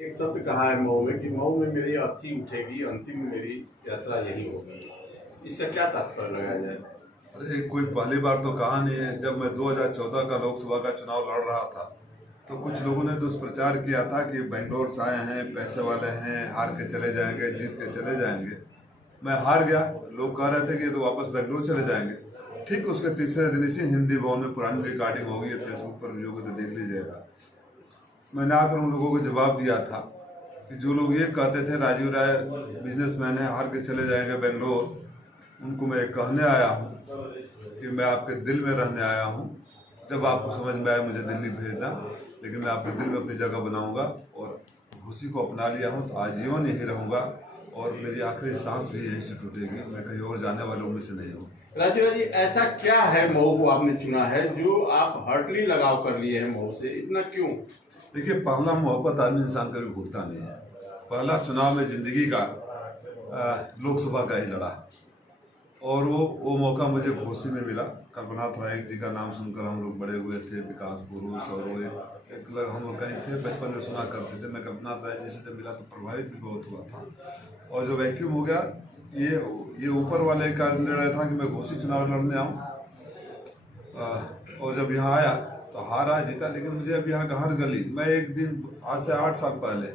एक शब्द कहा है मऊ में कि मऊ में मेरी अर्थी उठेगी, अंतिम मेरी यात्रा यही होगी। इससे क्या तात्पर्य लगाया जाए? अरे कोई पहली बार तो कहा नहीं है। जब मैं 2014 का लोकसभा का चुनाव लड़ रहा था तो कुछ लोगों ने दुष्प्रचार किया था कि बेंगलोर से आए हैं, पैसे वाले हैं, हार के चले जाएंगे, जीत के चले जाएंगे। मैं हार गया। लोग कह रहे थे कि तो वापस बेंगलोर चले जाएंगे। ठीक उसके तीसरे दिन इसी हिंदी भवन में पुरानी रिकॉर्डिंग होगी, फेसबुक पर भी होगी तो देख लीजिएगा। मैंने आकर उन लोगों को जवाब दिया था कि जो लोग ये कहते थे राजीव राय बिजनेसमैन है, हार के चले जाएंगे बेंगलोर, उनको मैं कहने आया हूँ कि मैं आपके दिल में रहने आया हूँ। जब आपको समझ में आए मुझे दिल्ली भेजना, लेकिन मैं आपके दिल में अपनी जगह बनाऊंगा और खुशी को अपना लिया हूँ तो आजीवन यहीं रहूँगा और मेरी आखिरी सांस भी यहीं से टूटेगी। मैं कहीं और जाने वालों में से नहीं हूँ। राजीव जी, ऐसा क्या है मऊ को आपने चुना है जो आप हर्टली लगाव कर लिए हैं मऊ से, इतना क्यों? देखिए, पहला मोहब्बत आदमी इंसान कभी भूलता नहीं है। पहला चुनाव में जिंदगी का लोकसभा का ही लड़ा और वो मौका मुझे घोसी में मिला। कल्पनाथ राय जी का नाम सुनकर हम लोग बड़े हुए थे, विकास पुरुष, और वो एक हम लोग कहीं थे बचपन में सुना करते थे। मैं कल्पनाथ राय जी से जब मिला तो प्रभावित भी बहुत हुआ था। और जो वैक्यूम हो गया, ये ऊपर वाले का निर्णय था कि मैं घोसी चुनाव लड़ने आऊँ। और जब यहाँ आया तो हारा जीता, लेकिन मुझे अब यहाँ का हर गली, मैं एक दिन आज से 8 साल पहले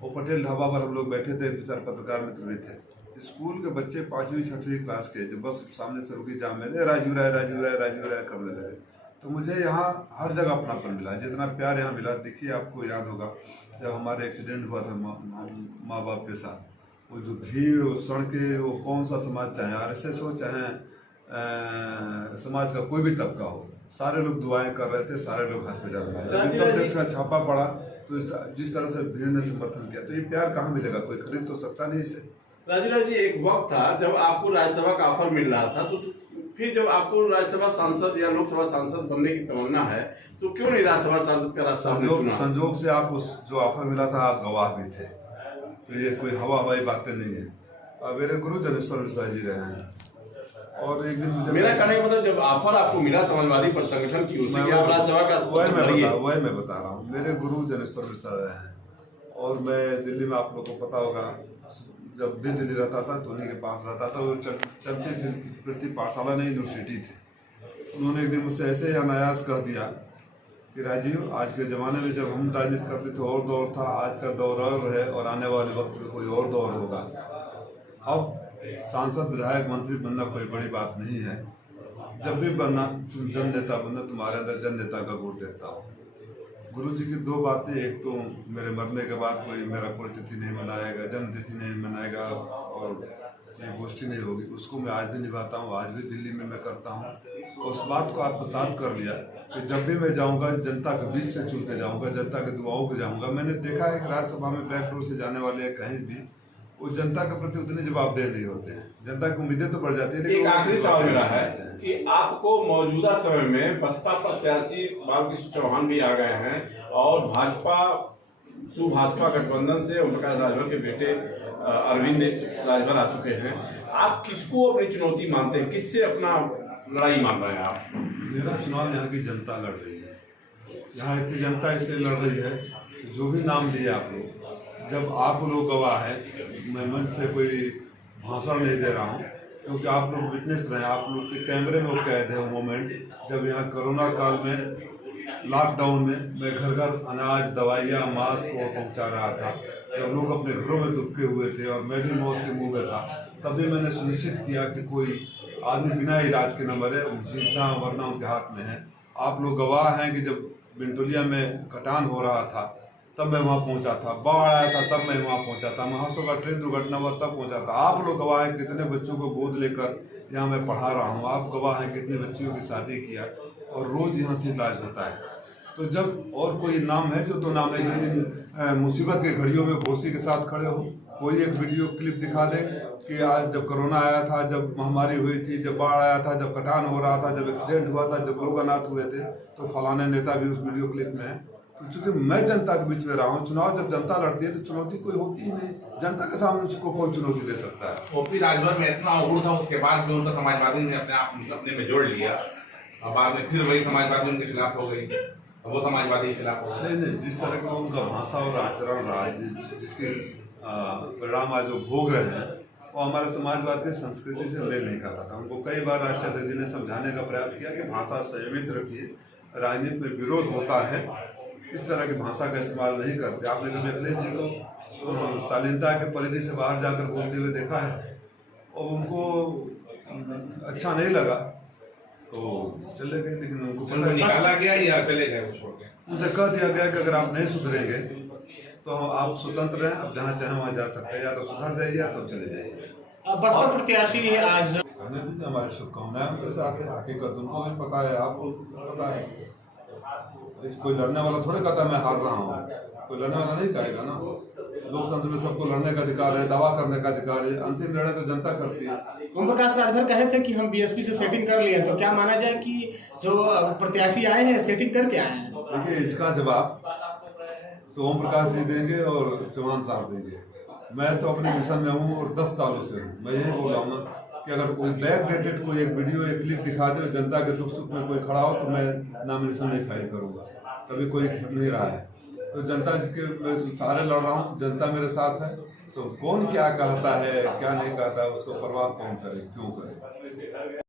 वो पटेल ढाबा पर हम लोग बैठे थे, 2-4 पत्रकार मित्र भी थे, स्कूल के बच्चे 5वीं 6वीं क्लास के, जब बस सामने से रुकी जाम में राजीव राय राजीव राय राजीव राय करने लगे। तो मुझे यहाँ हर जगह अपनापन मिला, जितना प्यार यहाँ मिला। देखिए, आपको याद होगा जब हमारे एक्सीडेंट हुआ था माँ बाप के साथ, वो जो भीड़, वो सड़कें, वो कौन सा समाज, चाहे RSS हो चाहे समाज का कोई भी तबका हो, सारे लोग दुआएं कर रहे थे, सारे लोग हॉस्पिटल में। जब इनकम टैक्स का छापा पड़ा तो जिस तरह से भीड़ ने समर्थन किया, तो ये प्यार कहाँ मिलेगा? कोई खरीद तो सकता नहीं इसे। राजीव जी, एक वक्त था जब आपको राज्यसभा का ऑफर मिल रहा था, तो फिर जब आपको राज्यसभा सांसद या लोकसभा सांसद बनने की तमन्ना है तो क्यों नहीं राज्यसभा सांसद का रास्ता? संजोग से आप उस जो ऑफर मिला था आप गवाह भी थे, तो ये कोई हवाई बातें नहीं है। मेरे गुरु जनेश्वर मिश्रा जी रहे हैं और एक दिन मुझे, मेरा कहने का मतलब, जब ऑफर आपको मिला समाजवादी संगठन की ओर से कि आप राज्यसभा का, वही मैं बता रहा हूँ। मेरे गुरु जनेश्वर मिश्रा रहे हैं और मैं दिल्ली में, आप लोगों को पता होगा, जब भी दिल्ली रहता था तो उन्हीं के पास रहता था। वो चलती फिरती पाठशाला नहीं, यूनिवर्सिटी थे। उन्होंने एक दिन मुझसे ऐसे ही अनायास कह दिया कि राजीव, आज के ज़माने में जब हम राजनीति करते थे और दौर था, आज का दौर और है और आने वाले वक्त में कोई और दौर होगा। अब सांसद, विधायक, मंत्री बनना कोई बड़ी बात नहीं है। जब भी बनना, तुम जन नेता बनना, तुम्हारे अंदर जन नेता का गुण देखता हूँ। गुरु जी की 2 बातें, एक तो मेरे मरने के बाद कोई मेरा पुण्यतिथि नहीं मनाएगा, जन्मतिथि नहीं मनाएगा और ये गोष्ठी नहीं होगी, उसको मैं आज भी निभाता हूँ। आज भी दिल्ली में मैं करता हूँ और उस बात को आत्मसात कर लिया कि जब भी मैं जाऊँगा जनता के बीच से चुन के जाऊँगा, जनता के दुआओं पे जाऊँगा। मैंने देखा है कि राज्यसभा में बैकडोर से जाने वाले कहीं भी वो जनता के प्रति उतने जवाबदेह नहीं होते हैं। जनता की उम्मीदें तो बढ़ जाती है। एक आखिरी सवाल मेरा है कि आपको मौजूदा समय में बसपा प्रत्याशी बालकृष्ण चौहान भी आ गए हैं और भाजपा सुभाजपा गठबंधन से ओम प्रकाश राजभर के बेटे अरविंद राजभर आ चुके हैं। आप किसको अपनी चुनौती मानते हैं, किससे अपना लड़ाई मान रहे हैं आप? मेरा चुनाव यहाँ की जनता लड़ रही है। यहाँ की जनता इसलिए लड़ रही है कि जो भी नाम लिए आप लोग, जब आप लोग गवाह हैं, मैं मंच से कोई भाषण नहीं दे रहा हूँ क्योंकि आप लोग विटनेस रहे हैं, आप लोग के कैमरे में कैद है वो मोमेंट जब यहाँ कोरोना काल में, लॉकडाउन में मैं घर घर अनाज, दवाइयाँ, मास्क को पहुँचा रहा था। जब लोग अपने घरों में दुबके हुए थे और मैं भी मौत के मुंह में था, तभी मैंने सुनिश्चित किया कि कोई आदमी बिना इलाज के न मरे, जीतना वरना उनके हाथ में है। आप लोग गवाह हैं कि जब बिंटोलिया में कटान हो रहा था तब मैं वहाँ पहुँचा था, बाढ़ आया था तब मैं वहाँ पहुँचा था, महासो का ट्रेन दुर्घटना हुआ तब पहुँचा था। आप लोग गवाह हैं कितने बच्चों को गोद लेकर यहाँ मैं पढ़ा रहा हूँ। आप गवाह हैं कितने बच्चियों की शादी किया और रोज़ यहाँ से इलाज होता है। तो जब और कोई नाम है जो तो नाम है, लेकिन मुसीबत के घड़ियों में घोसी के साथ खड़े हो, कोई एक वीडियो क्लिप दिखा दे कि आज जब कोरोना आया था, जब महामारी हुई थी, जब बाढ़ आया था, जब कटान हो रहा था, जब एक्सीडेंट हुआ था, जब लोग अनाथ हुए थे, तो फलाने नेता भी उस वीडियो क्लिप में है। तो चूंकि मैं जनता के बीच में रहा हूँ, चुनाव जब जनता लड़ती है तो चुनौती कोई होती ही नहीं। जनता के सामने उसको कौन चुनौती दे सकता है? ओपी राजभर में इतना अवगुण था, उसके बाद भी उनका समाजवादी ने अपने में जोड़ लिया और बाद में फिर वही समाजवादी उनके खिलाफ हो गई। वो समाजवादी के खिलाफ हो। नहीं नहीं, जिस तरह का उनका भाषा और आचरण रहा, जिसके परिणाम आज जो भोग रहे हैं, वो हमारे समाजवाद की संस्कृति से मेल नहीं खाता था। उनको कई बार राष्ट्राध्यक्ष जी ने समझाने का प्रयास किया कि भाषा संयमित रखिए, राजनीति में विरोध होता है, इस तरह की भाषा का इस्तेमाल नहीं करते। आपने कभी अखिलेश जी को शालीनता के परिधि से बाहर जाकर बोलते हुए देखा है, और उनको अच्छा नहीं लगा तो चले गए। लेकिन उनको निकाला गया या चले गए वो छोड़ के? उनसे कह दिया गया कि अगर आप नहीं सुधरेंगे तो आप स्वतंत्र हैं, आप जहाँ चाहें वहाँ जा सकते हैं, या तो सुधर जाइए या तो चले जाइए। बसपा प्रत्याशी है आज। हमारी शुभकामनाएं उनके साथ है, हकीकत उनको भी पता है, आपको पता है। कोई लड़ने वाला थोड़े कहता मैं हार रहा हूँ, कोई लड़ने वाला नहीं कहेगा ना। लोकतंत्र में सबको लड़ने का अधिकार है, दावा करने का अधिकार है, अंतिम निर्णय तो जनता करती है। ओम प्रकाश राजभर कहे थे कि हम बीएसपी से सेटिंग कर लिए, तो क्या माना जाए कि जो प्रत्याशी आए हैं सेटिंग करके आए हैं? देखिए, इसका जवाब तो ओम प्रकाश जी देंगे और चौहान साहब देंगे। मैं तो अपने मिशन में हूँ और 10 सालों से हूँ। मैं यही बोल रहा हूँ ना कि अगर कोई बैक डेटेड कोई एक वीडियो एक क्लिप दिखा दे, जनता के दुख सुख में कोई खड़ा हो, तो मैं नॉमिनेशन नहीं फाइल करूँगा। कभी कोई नहीं रहा है, तो जनता के मैं सारे लड़ रहा हूँ, जनता मेरे साथ है। तो कौन क्या कहता है क्या नहीं कहता है उसको परवाह कौन करे, क्यों करे।